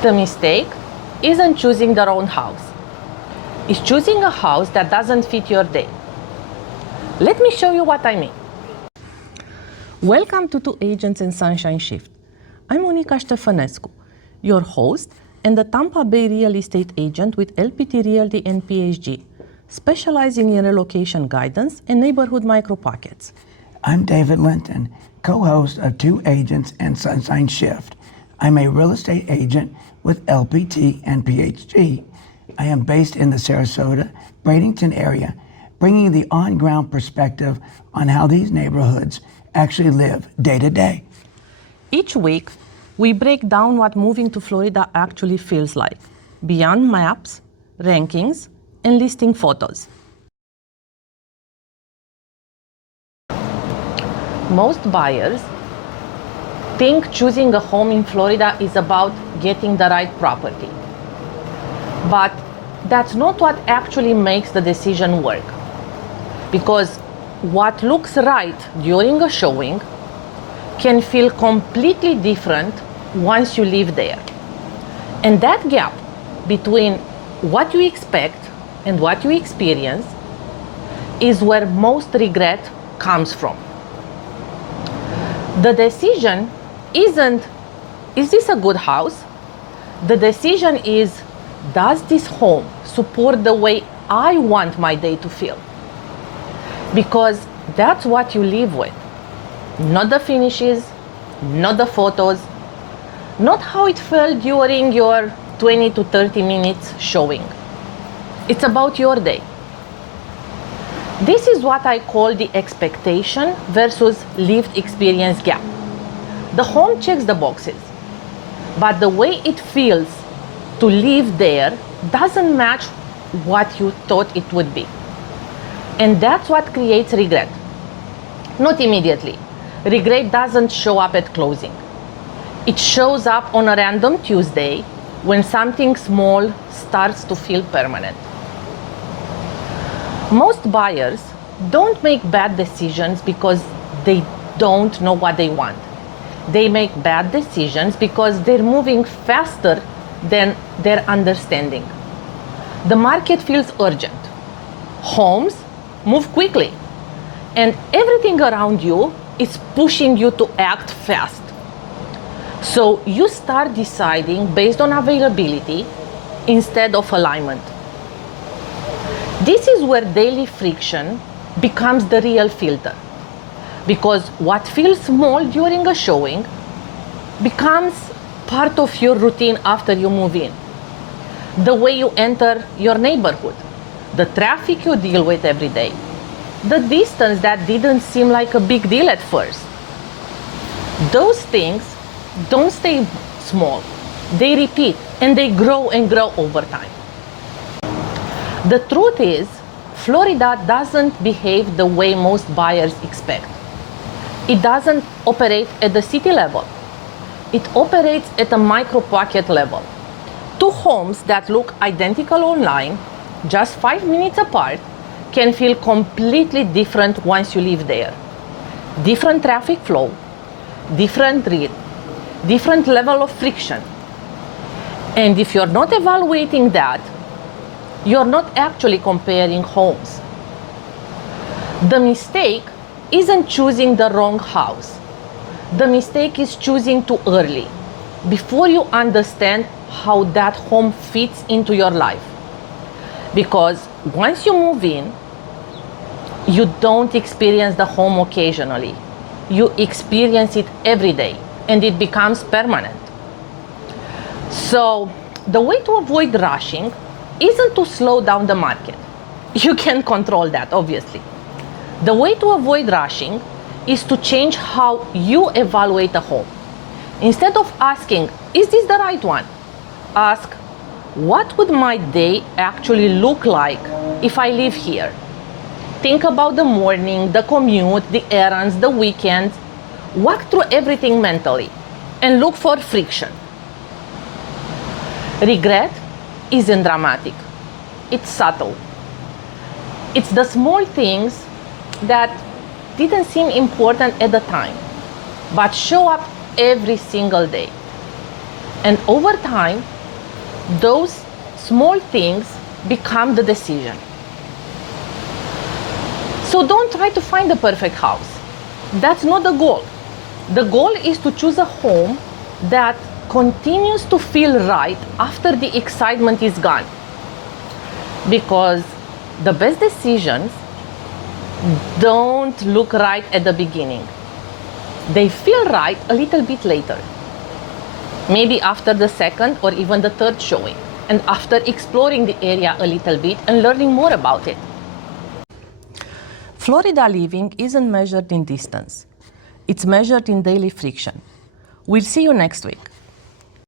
The mistake isn't choosing the wrong house. It's choosing a house that doesn't fit your day. Let me show you what I mean. Welcome to Two Agents and Sunshine Shift. I'm Monica Ștefănescu, your host and the Tampa Bay real estate agent with LPT Realty and PhD, specializing in relocation guidance and neighborhood micro-pockets. I'm David Linton, co-host of Two Agents and Sunshine Shift. I'm a real estate agent with LPT and PhD. I am based in the Sarasota, Bradenton area, bringing the on-ground perspective on how these neighborhoods actually live day to day. Each week, we break down what moving to Florida actually feels like, beyond maps, rankings, and listing photos. Most buyers think choosing a home in Florida is about getting the right property. But that's not what actually makes the decision work. Because what looks right during a showing can feel completely different once you live there. And that gap between what you expect and what you experience is where most regret comes from. The decision isn't, is this a good house? The decision is, does this home support the way I want my day to feel? Because that's what you live with. Not the finishes, not the photos, not how it felt during your 20 to 30 minutes showing. It's about your day. This is what I call the expectation versus lived experience gap. The home checks the boxes, but the way it feels to live there doesn't match what you thought it would be. And that's what creates regret. Not immediately. Regret doesn't show up at closing. It shows up on a random Tuesday when something small starts to feel permanent. Most buyers don't make bad decisions because they don't know what they want. They make bad decisions because they're moving faster than their understanding. The market feels urgent. Homes move quickly. And everything around you is pushing you to act fast. So you start deciding based on availability instead of alignment. This is where daily friction becomes the real filter. Because what feels small during a showing becomes part of your routine after you move in. The way you enter your neighborhood, the traffic you deal with every day, the distance that didn't seem like a big deal at first. Those things don't stay small. They repeat and they grow and grow over time. The truth is, Florida doesn't behave the way most buyers expect. It doesn't operate at the city level. It operates at a micro-pocket level. Two homes that look identical online, just 5 minutes apart, can feel completely different once you live there. Different traffic flow, different read, different level of friction. And if you're not evaluating that, you're not actually comparing homes. The mistake isn't choosing the wrong house. The mistake is choosing too early, before you understand how that home fits into your life. Because once you move in, you don't experience the home occasionally. You experience it every day, and it becomes permanent. So the way to avoid rushing isn't to slow down the market. You can control that, obviously. The way to avoid rushing is to change how you evaluate a home. Instead of asking, is this the right one? Ask, what would my day actually look like if I live here? Think about the morning, the commute, the errands, the weekends. Walk through everything mentally and look for friction. Regret isn't dramatic. It's subtle. It's the small things that didn't seem important at the time, but show up every single day. And over time, those small things become the decision. So don't try to find the perfect house. That's not the goal. The goal is to choose a home that continues to feel right after the excitement is gone. Because the best decisions don't look right at the beginning. They feel right a little bit later. Maybe after the second or even the third showing, and after exploring the area a little bit and learning more about it. Florida living isn't measured in distance. It's measured in daily friction. We'll see you next week.